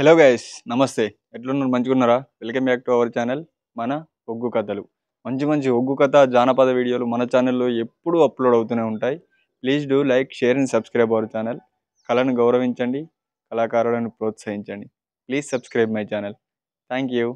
Hello guys, నమస్తే. ఎట్లున్నారు? మంచిగున్నారా? Welcome back to our channel మన ఒగ్గు కథలు. మంచి ఒగ్గు కథ జానపద వీడియోలు మన ఛానల్లో ఎప్పుడూ అప్లోడ్ అవుతూనే ఉంటాయి. Please do like, share and subscribe our channel. కళను గౌరవించండి, కళాకారులను ప్రోత్సహించండి. Please subscribe my channel. Thank you.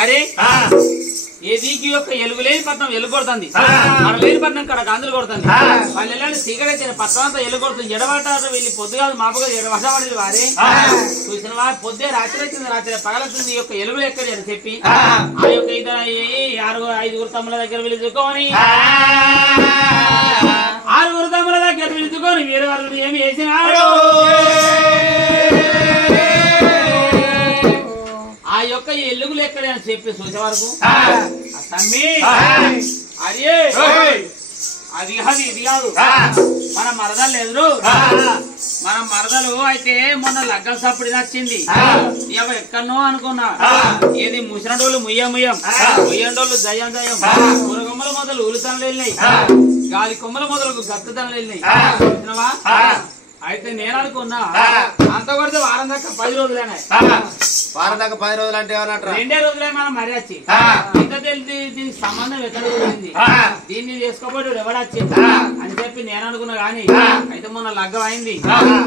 అరే ఏదీకి యొక్క ఎలుగు లేని పట్నం ఎలుగు కొడుతుంది, మన లేని పట్నం ఇక్కడ గందులు కొడుతుంది. వాళ్ళు వెళ్ళండి సీకరైతే పట్నం అంతా ఎలుగు కొడుతుంది. ఎడబట్టారు వీళ్ళు పొద్దు కాదు మాపు కాదు ఎడబడేది వారే చూసిన వారు పొద్దే రాత్రి వచ్చింది, రాత్రి పగలొచ్చింది. ఈ యొక్క ఎలుగులు ఎక్కడి అని చెప్పి ఆ యొక్క ఇద్దరు 5 తమ్ముల దగ్గర పిలుచుకొని 6 తమ్ముల దగ్గర పిలుచుకొని వీరు వాళ్ళు ఏమి వేసినాడు. ఆ యొక్క ఎల్లుగులు ఎక్కడే అని చెప్పి చూసే వరకు తమ్మి అరే అది కాదు ఇది కాదు మన మరదలు ఎదురు మన మరదలు అయితే మొన్న లగ్గం సప్పుడు నచ్చింది. ఎక్కడనో అనుకున్నా ఏది ముసినడోళ్ళు ముయ్యండోళ్ళు జయం మురగొమ్మల మొదలు ఉలుతనలు వెళ్ళినాయి, గాలి కొమ్మల మొదలు గత్తుతనలు వెళ్ళినాయి. అయితే నేను అనుకున్నా అంత కొడితే వారం దాకా 10 రోజులేనా? వారం దాకా 10 రోజులు అంటే 2 రోజులే మనం మరి వచ్చి ఇంత తెలిసి దీనికి సంబంధం ఎక్కడ పోయింది, దీన్ని చేసుకోబోడు ఎవడొచ్చింది అని చెప్పి నేను అనుకున్నా. గాని అయితే మొన్న లగ్గం అయింది,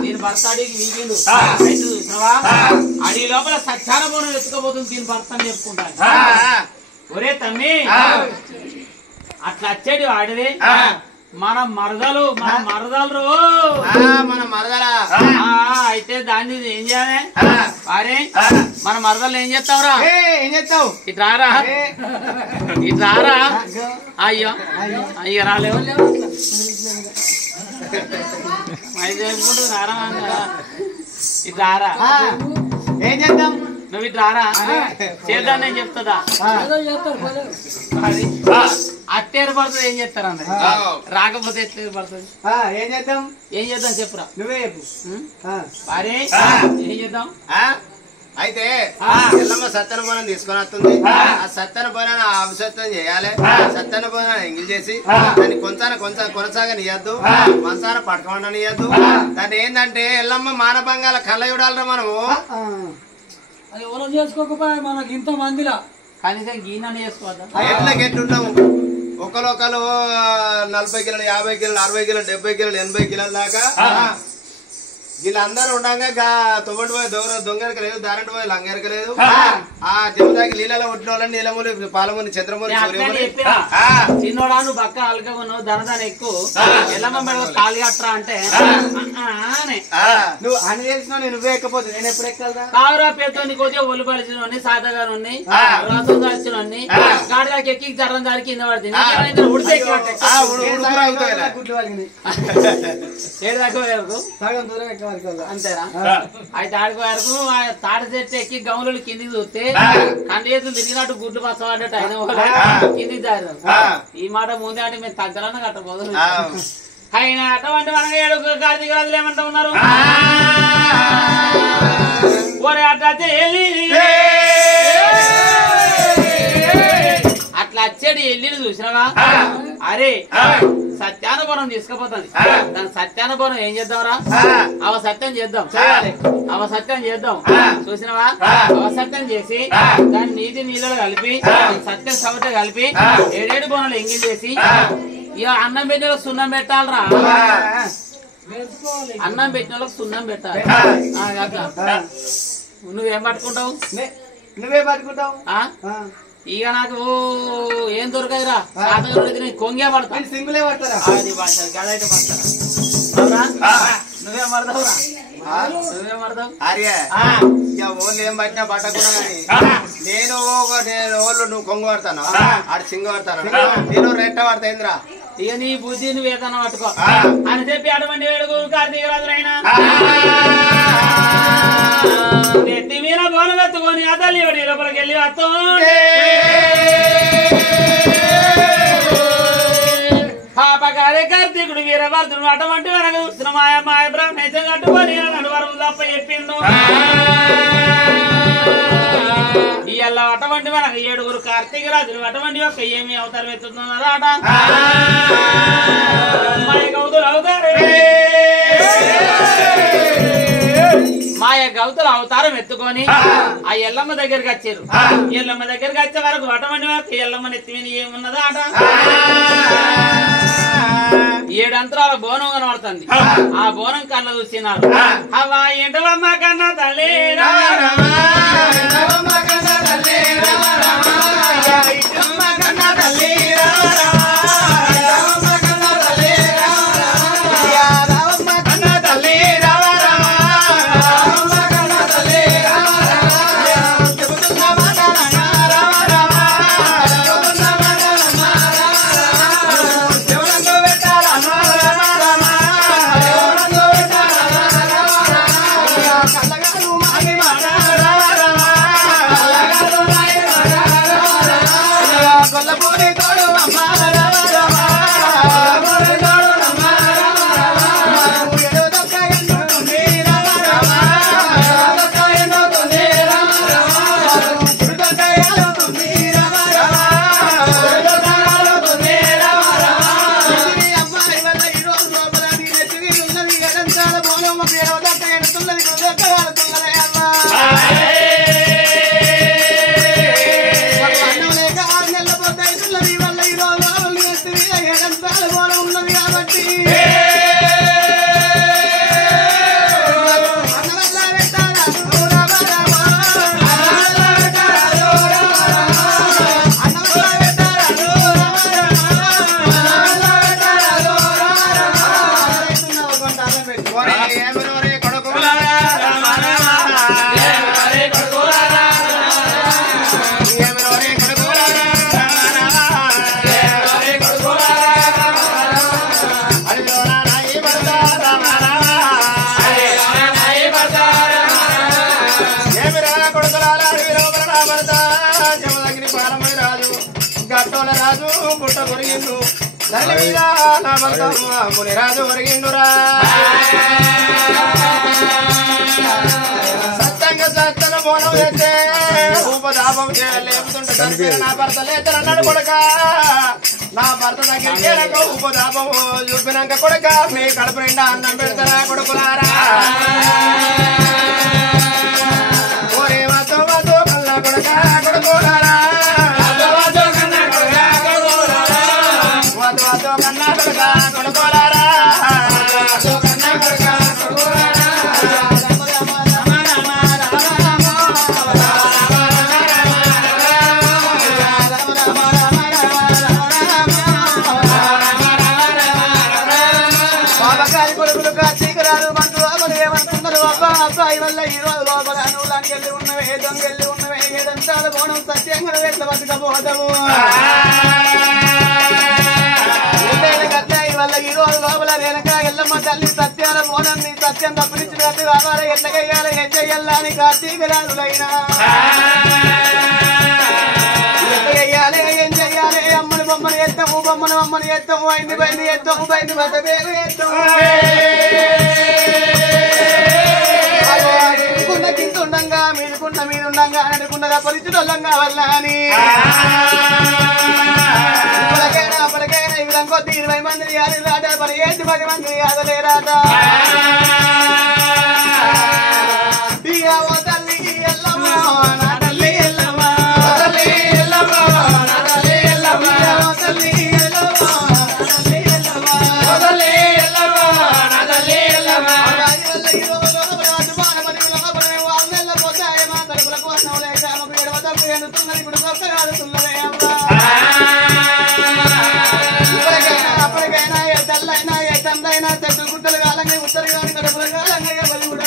దీని భర్త అడిగి వీగిండు. అయితే చూసినవా అడిగి లోపల సచ్చార బోనం ఎత్తుకోబోతుంది దీని భర్త అని చెప్పుకుంటాను. ఒరే తమ్మి అట్లా వచ్చేది వాడిది మన మరదలు మన మరదల. అయితే దాన్ని ఏం చేయాలి వారే మన మరదలు ఏం చేస్తావురా? ఏం చేస్తావు? ఇట్రారా అయ్యో రాలేవు చేసుకుంటుంది రారా ఇట్రారా. ఏం చేద్దాం? నువ్వు ఇట్రారా చేద్దాం నేను చెప్తుందా అట్ట ఏర్పడుతుంది. ఏం చేస్తారు అన్న రాకపోతే ఎట్లా ఏర్పడుతుంది? ఏం చేద్దాం చెప్పురా నువ్వే చెప్పు. అరే ఏం చేద్దాం? అయితే ఎల్లమ్మ సత్తన బోనం తీసుకొని వస్తుంది. ఆ సత్తన బోనాన్ని అభిషేకం చేయాలి. సత్తన బోనాన్ని ఎంగిల్ చేసి దాన్ని కొంచెం కొనసాగనియద్దు, మంచాన పట్టుకోండనియద్దు. దాన్ని ఏంటంటే ఎల్లమ్మ మానభంగాల కళ్ళ చూడాలరా మనము. అది ఎవరో చేసుకోకపోయా మనకి ఇంత మందిలా కనీసం గీనని చేసుకోవద్దా? ఎట్లా గెట్టున్నాము ఒకరు 40 కిలోలు 50 కిలోలు 60 కిలోలు 70 కిలోలు 80 కిలోల దాకా వీళ్ళందరూ ఉండగా తొవ్వంటి పోయి దొంగెరక లేదు, దారంటి పోయి లంగెరక లేదు. ఆ చెబుతాకి నీళ్ళలో పుట్టిన వాళ్ళని నీలముని, పాలముని, చంద్రముని, సూర్యముని. చిన్నోడా నువ్వు బక్క అలకవును ధనదాన్ని ఎక్కువ ఎల్లమ్మ మెడలో తాళి కట్టరా అంటే నువ్వు అని చేసిన నువ్వే ఎక్కపోతే నేను ఎప్పుడు ఎక్కదా? కావురా పేరుతోని కొద్దిగా ఒళ్ళు పలిచిన సాదగాను రథం దాల్చిన గాడిదాకి ఎక్కి జరం దారి కింద పడుతుంది ఉడితే అంతేనా? అయితే ఆడికి వరకు తాడి చెట్టు ఎక్కి గౌలు కిందికి చూస్తే కంటి చేతులు తిరిగినట్టు గుడ్లు పచ్చబడ్డట్టు అయిన వాళ్ళు కిందికి దారి. ఈ మాట ముందే అంటే మేము తగ్గలన్నా కట్టబోదు. అయినా అటువంటి మనకి ఏడు కార్తీక రాజులు ఏమంటా ఉన్నారు? ఒరే అట్లా అట్లా వచ్చేది ఎల్లిని చూసినావా? అరే సత్యానుభవం తీసుకుపోతుంది. దాని సత్యానుభవం ఏం చేద్దాంరా? అవసత్యం చేద్దాం, అవసత్యం చేద్దాం. చూసినావా? అవసత్యం చేసి దాన్ని నీతి నీళ్ళలో కలిపి సత్యం సవట కలిపి 7 బోనాలు ఎంగిల్ చేసి ఇక అన్నం పెట్టిన వాళ్ళకి సున్నం పెట్టాలరా. అన్నం పెట్టిన వాళ్ళకి సున్నం పెట్టాలి. నువ్వేం పట్టుకుంటావు? నువ్వే పట్టుకుంటావు. ఇక నాకు ఏం దొరకదురా, కొంగే పడతా. సింగులే పడతారా? అది పడతారు, గదైతే పడతారా? నువ్వేం పడతావురా? నువ్వేం పడతావు? అరే ఓళ్ళు ఏం పట్టినా పట్టకున్నా కానీ నేను ఓళ్ళు నువ్వు కొంగు పడతాను, ఆడు సింగు పడతాను, నేను రెట్ట పడతా. ఏంద్రా ఇక నీ బుద్ధి నువ్వు ఏదన్నా పట్టుకో అని చెప్పి అటువంటి వేడుకలు కార్తీక రాజులైనా నెత్తి మీద బోనం ఎత్తుకొని అతల్లి లోపలికి వెళ్ళి వస్తుంటే పాపగారే కార్తీకుడు వీరభద్రుడు అటువంటి వరకు చూసిన మాయ మాయ బ్రహ్మేశం కట్టుకొని నడువరం తప్ప చెప్పిండు. ఇవాళ అటువంటి మనకు 7 కార్తీక రాజులు అటువంటి ఒక్క ఏమి అవతారం ఎత్తుతున్నారాట. మాయ గౌతులు అవుతారు, మాయ గౌతులు అవతారం ఎత్తుకొని ఆ ఎల్లమ్మ దగ్గరికి వచ్చారు. ఎల్లమ్మ దగ్గరికి వచ్చే వరకు అటువంటి ఎల్లమ్మ నెత్తి మీద ఏమున్నదాట 7 అంతరాల బోనం కనబడుతుంది. ఆ బోనం కన్న చూసినారు. అవా ఏంటవమ్మ కన్నా తల్లి రాజు పుట్ట కొరిగిండు తల్లి మీద నా భర్తమ్మ ముని రాజు కొరిగిండురా సత్యంగా సత్తన బోనం చేస్తే ఉపదాపం లేపుతుంటే నా భర్త లేతనన్నాడు కొడక నా భర్త దగ్గరికి ఉపదాపం చూపినాక కొడక మీ కడుపు నిండా అన్నం పెడతారా కొడుకులారా ఓరే మాతో మాతో కల్లా కొడక కొడుకులారా కన్నా కొడుక కొడుకోలారా సాయి వల్ల ఈ రోజు లోపల నూలానికి వెళ్ళి ఉన్నవే దొంగెళ్ళి ఉన్నవే ఏడంతాల కోణం సత్యంగా ఎట్ల బతుకపోతాము వల్ల ఈ రోజు లోపల వెనక ఎల్లమ్మ తల్లి సత్యాల కోణం నీ సత్యం తప్పించినట్టు కావాలి ఎట్లా చెయ్యాలి ఏం చెయ్యాలా అని కార్తీక రాజులైనా ఎట్లా చెయ్యాలి ఏం చెయ్యాలి అమ్మని బొమ్మని ఎత్తాము బొమ్మని అమ్మని ఎత్తాము బయట బయట ఎత్తాము బయట బయట పేరు ఎత్తాము కిందుండంగా మీరుకుండ మీరుండంగా నడుకుండగా పరిచుడంగా వల్ల అని అప్పటికైనా ఇవ్వడం కొద్ది 20 మంది అది రాట 10 మంది అదలే రాట ఓ తల్లి ఎల్లమ్మ నా తల్లి ఎల్లమ్మ తల్లి ఎల్లమ్మ నా తల్లి ఎల్లమ్మ తల్లి ఎల్లమ్మ తల్లి ఎల్లమ్మ తల్లి ఎల్లమ్మ నా తల్లి ఎల్లమ్మ అప్పటికైనా ఏ తల్లైనా ఏ తండ్రైనా చెట్టు గుట్టలు కాలంగా ఉత్తరు కాని కడుపులు కాలంగా ఎవరు కూడా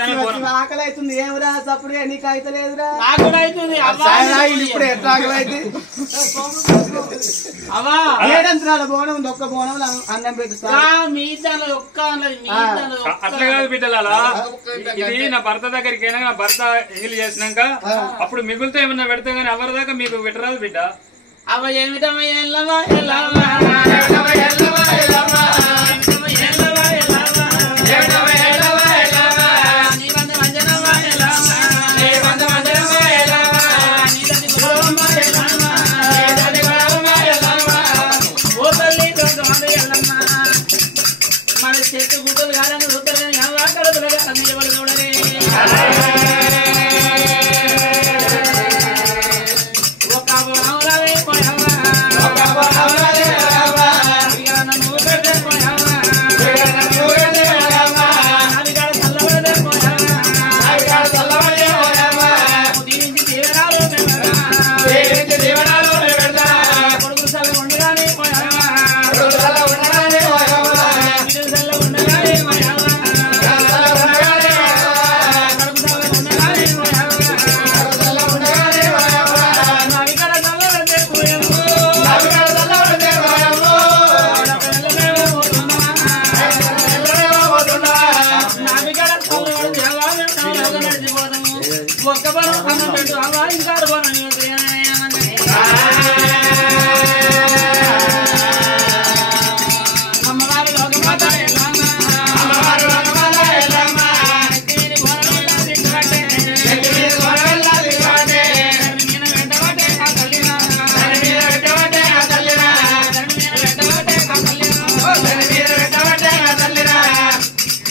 దాని వల్ల ఆకలి అవుతుంది ఏమిరా సప్పుడు నీకు అయితే లేదురా ఇప్పుడు ఎట్లా ఆకలి అయితే ఏడంతరాల బోనం ఒక్క బోనం అన్నం పెట్టుతా అట్లా కాదు బిడ్డలాలా ఇది నా భర్త దగ్గరికి అయినా నా భర్త ఎంగిలి చేసినాక అప్పుడు మిగులుతో ఏమన్నా పెడతా గానీ ఎవరి దాకా మీకు పెట్టరాదు బిడ్డ అవ ఏమిటమ్మా మన చెట్టు గుడ్డలు కాదని చూస్తారు కానీ కడుపులు కాదని ఎవరు చూడలే ఒక బోనవలవే పోయావా నన్ను పెడితే పోయావా అదిగాడ చల్లబడితే పోయావా దీనికి దీవెనాలు కొడుకు చల్ల ఉండగానే పోయావా ఒక్క బలం అన్నం పెట్టు అవ్వ ఇంకా అమ్మవారి లోకమాత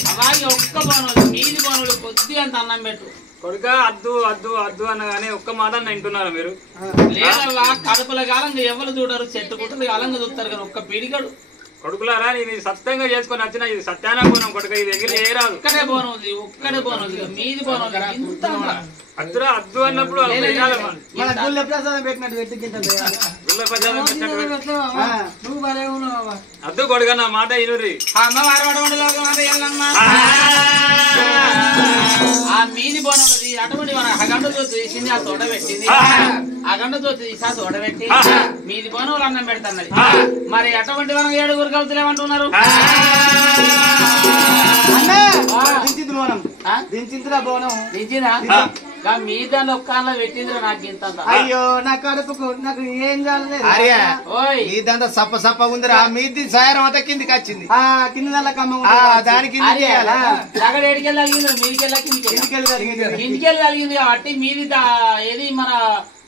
అవ్వాలి ఒక్క బోనులు మీది బోనులు కొద్దిగా అంత అన్నం పెట్టు కొడుక అద్దు అద్దు అద్దు అనగానే ఒక్క మాట వింటున్నారా మీరు లేదల్లా కడుపుల కాలంగా ఎవరు చూడరు చెట్టు గుట్టలు కాలంగా చూస్తారు కానీ ఒక్క పీడిగడు కొడుకులారా ఇది సత్యంగా చేసుకొని వచ్చిన ఇది సత్యాన పోనం కొడుక ఇది ఎగిరి ఏ రాదు ఒక్కడే బోనుంది మీది బోనుంది ఇంత అద్దురా అద్దు అన్నప్పుడు ప్రసాదం పెట్టినట్టు అద్దు కొడుక నా మాట ఇనురి ఆ మీది బోనది అటువంటి మన అగండతో తీసింది ఆ తోట పెట్టింది అగండతో తీసి ఆ తోట పెట్టి మీది బోనవులు అన్నం పెడుతున్నది మరి అటువంటి మనం 7 కలుతులేమంటున్నారు దించిందిరా బోనం దించిందా మీ దాన్ని ఒక్క పెట్టిందిరా నాకు ఇంత అయ్యో నా కడుపుకు నాకు ఏం కాలేదు ఇదంతా సప్ప సప్ప ఉందిరా మీది సాయం అంతా కిందికి వచ్చింది కింది కమ్మ దానికి ఏడికెళ్ళి అలిగింది మీదికెళ్ళి కిందికెళ్ళి అలిగింది కాబట్టి మీది ఏది మన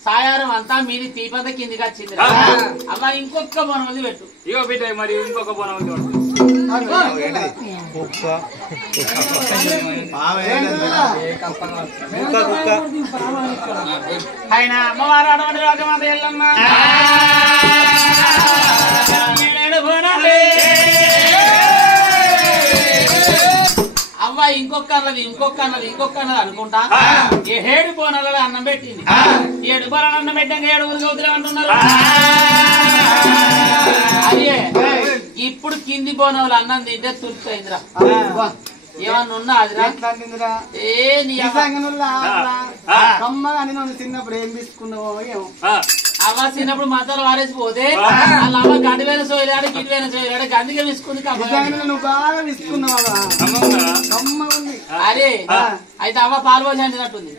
సాయారం అంతా మీది తీపంత కిందికి వచ్చింది అవ్వ ఇంకొక బోనం ఉంది పెట్టు ఇగో బిడ్డ మరి ఇంకొక బోనం ఉంది ఆయన అమ్మవారు అడవండి రాకమాత ఎల్లమ్మ అవ్వ ఇంకొక అన్నది అనుకుంటా 7 బోనాలలో అన్నం పెట్టింది 7 బోనాలు అన్నం పెట్టాక 7 ఊరికి అవుతులే అంటున్నారు అదే ఇప్పుడు కింది బోనాలు అన్నం తింటే తులుపుతాయిందిరా ఏమన్నా ఉన్నా అదిరా చిన్నప్పుడు ఏం తీసుకున్నావో ఏమో అవ్వ చిన్నప్పుడు మతాలు వారేసిపోతే వాళ్ళ అవ్వ గడివేన సోయలాడు గిడివేన సోయలాడు గందిగా విసుకుంది నువ్వు బాగా విసుకున్నావా అరే అయితే అవ్వ పాలు పోసి అంటినట్టుంది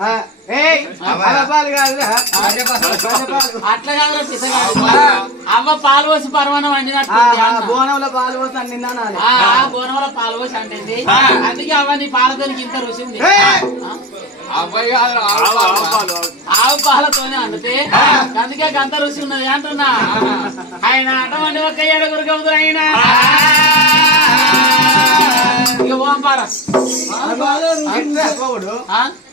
అట్లా కాదురా పిసగాడు అవ్వ పాలు పోసి పరమాణం అంటినట్టు బోనంలో పాలు పోసి అండిందా బోనంలో పాలు పోసి అంటింది అందుకే అవ్వ నీ పాలతోనికి ఇంత రుచి ఉంది ఆవు పాలతోనే అండితే అందుకే గంత రుచి ఉన్నది అంటున్నా ఆయన అటువంటి ఒక్క 7 కవుతురు ఆయన ఇక ఓంపారా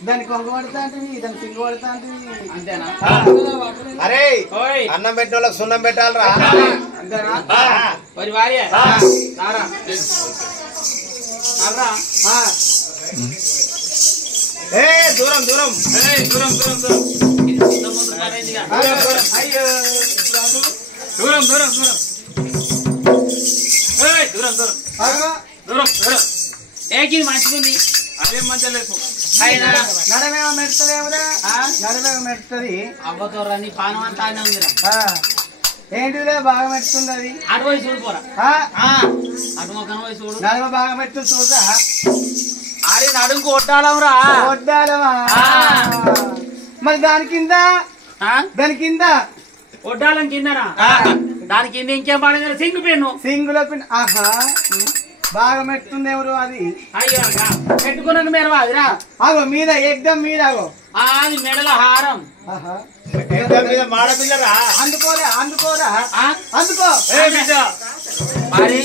దాన్ని కొంగ పడతా అంటే దాన్ని సింగు పడతా అంటే అంతేనా అరే అన్నం పెట్టిన వాళ్ళకి సున్నం పెట్టాలరా అంతేనా మరి భార్య దూరం దూరం దూరం దూరం దూరం దూరం దూరం దూరం దూరం దూరం దూరం ఏకిది మంచిగుంది అదేం మంచిగా లేదు నడమేమో మెడుతుందేమరా నడమేమో మెడుతుంది అవ్వతో నీ పానం అంతా ఆయన ఉందిరా ఏంటిదే బాగా మెడుతుంది అది అటు పోయి చూడిపోరా అటు మొక్కన పోయి చూడు నడమ బాగా మెడుతుంది చూడరా అరే నడుము కొట్టాలంరా వడ్డాలమా మరి దాని కింద కొట్టాలం కిందనా దాని కింద ఇంకేం పడింది సింగు పెన్ను సింగుల పిన్ ఆహా బాగా మెడుతుంది ఎవరు అది అయ్యో పెట్టుకున్నాక మీరు అదిరా ఆగో మీద ఎగ్దం మీద ఆగో అది మెడల హారం మాడపిల్లరా అందుకోరా అందుకో మరి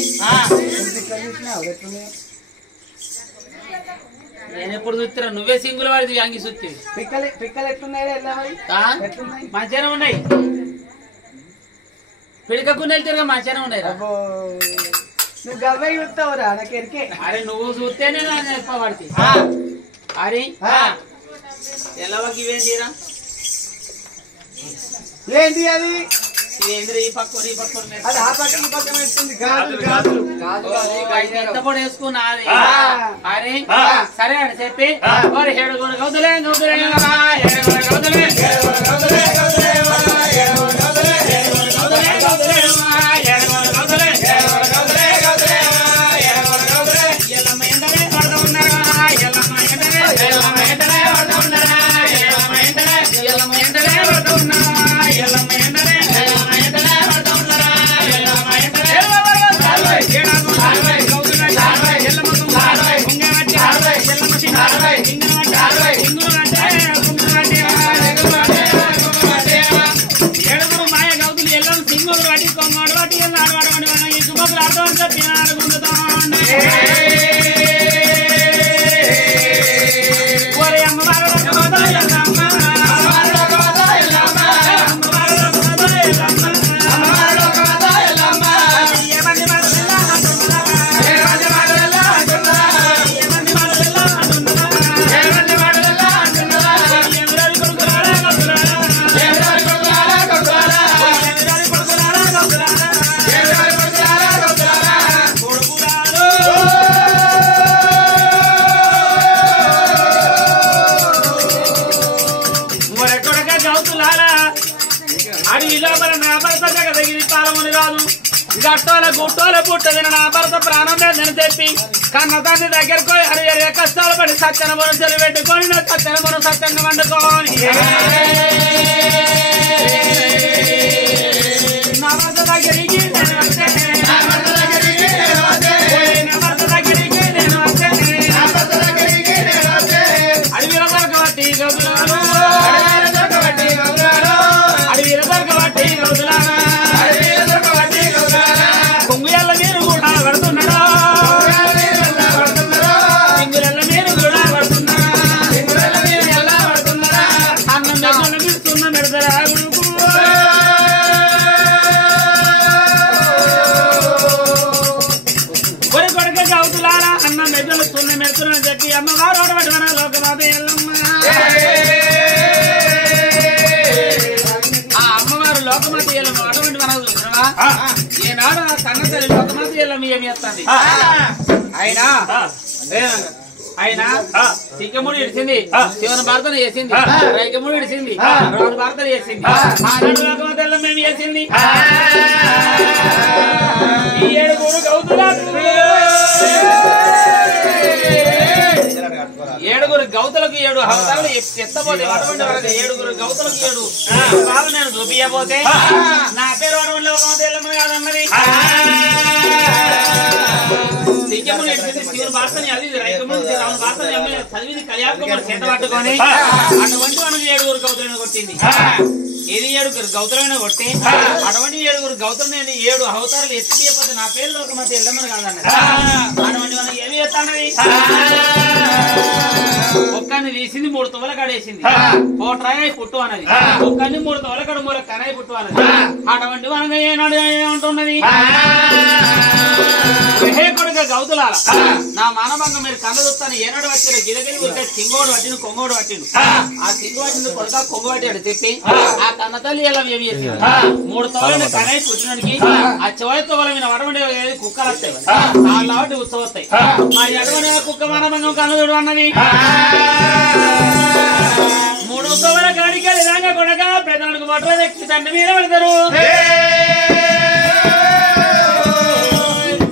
నేను ఎప్పుడు చూస్తున్నా నువ్వే సింగులు వాడిది అంగి సుత్తి పిక్కలు ఎట్లున్నాయి మంచిగానే ఉన్నాయి పిడకకుండా తిరగా మంచిగానే ఉన్నాయి నువ్వు గవ్వ చూస్తావురా నాకు ఎరికే అరే నువ్వు చూస్తేనే చెప్పబడితే అరే ఎలావకి ఇవేం తీరా ఏంటి అది ఇదేంద్ర ఈ పక్క అది ఆ పక్క ఈ పక్క పెడుతుంది గాజులు ఎంత కూడా వేసుకున్నది అరే సరే అని చెప్పి 7 గౌతులే గట్టోల గుట్టోల పుట్టది నా భర్త ప్రాణం లేదని చెప్పి కన్న తండ్రి దగ్గరకు అరే కష్టాలు పడి సత్యన మనం చెలు పెట్టుకొని నా సత్యన మనం సత్యంగా వండుకోని నా భర్త దగ్గరికి నేను వస్తే అడవిలో దొరకబట్టి గౌరాలు పెడుతున్నాను చెప్పి అమ్మవారు అటువంటి మన లోకమాత ఎల్లమ్మ ఆ అమ్మవారు లోకమాత ఎల్లమ్మ అటువంటి మనకు చూసినవా ఏనాడు ఆ కన్నతల్లి లోకమాత ఎల్లమ్మ ఏమి చేస్తుంది ఆయన సిక్కముడి ఇడిచింది శివన భారతను వేసింది రైకముడి ఇడిచింది రాజు భారతను వేసింది ఆనాడు లోకమాత ఎల్లమ్మ ఏమి చేసింది ఈ 7 గౌతులకు 7 అవతారాలు ఎత్తపోతే అటువంటి వాళ్ళకి 7 గౌతులకు 7 బాబు నేను చూపించబోతే నా పేరు అటువంటి లోకమాత ఎల్లమ్మ కాదన్నది సిక్కముడి ఇడిచింది శివుని భారతని అది రైకముడి రాజు భారతని చదివింది కళ్యాణకుమారి చేత పట్టుకొని అటువంటి మనకు 7 గౌతులను కొట్టింది ఇది 7 గౌతులైన కొట్టి అటువంటి 7 గౌతులు 7 అవతారాలు ఎత్తిపోతే నా పేరు లోకమాత ఎల్లమ్మని కాదన్నది అటువంటి మనకి ఏమి చేస్తానది ఒక్కని తీసింది 3 తువ్వల కాడేసింది పోట్రాయి పుట్టు అన్నది ఒక్కని 3 తువ్వల కాడ మూల కనాయి పుట్టు అన్నది అటువంటి మనగా ఏనాడు ఏమంటున్నది కొడుక గౌతులాల నా మానభంగం మీరు కన్ను చూస్తాను ఏనాడు వచ్చారు గిరగిరి సింగోడు పట్టిండు కొంగోడు పట్టిండు ఆ సింగు పట్టిండు కొడుక కొంగ పట్టాడు చెప్పి ఆ కన్న తల్లి ఎలా ఏమి చేసింది 3 తువ్వలను కనాయి పుట్టినడికి ఆ చివరి తువ్వల మీద అటువంటి కుక్కలు వస్తాయి కాబట్టి ఉత్సవస్తాయి మరి అటువంటి కుక్క మానభంగం కన్ను చూడు అన్నది 3 తువ్వల కాడికి విధంగా కొడక పెద్దలకు మొట్ల వ్యక్తి తండ్రి మీద పెడతారు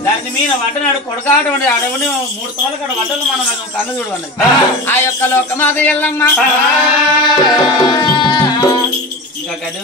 దాని మీద వడ్డనాడు కొడకాటువంటి అడవుని 3 తువ్వల కాడ వడ్డలు మనం కన్ను చూడు అన్నది ఆ యొక్క లోకమాత ఎల్లమ్మ ఇంకా గడ్డ